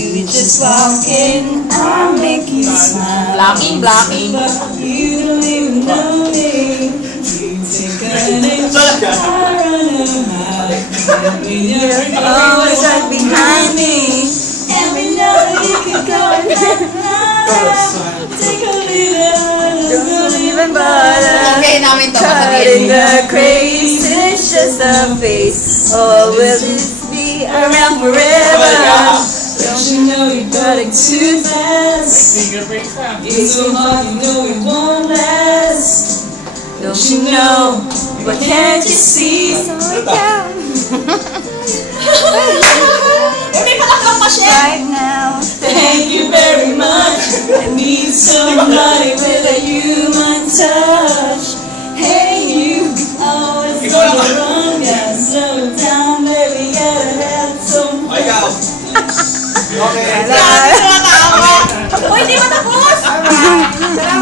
You just walk in, I'll make you smile. Blocking. You don't even know me. You take an inch, I run a mile. You're always right behind me. And we know that you can go and take a little, don't even bother. Okay namin to. Cutting the craze, it's just a face. Or will this be around forever? Don't you know you're cutting too fast? It's so hard, you know it won't last. Don't you know, but can't you see? Slow down. Right now, thank you very much. I need somebody with a human touch.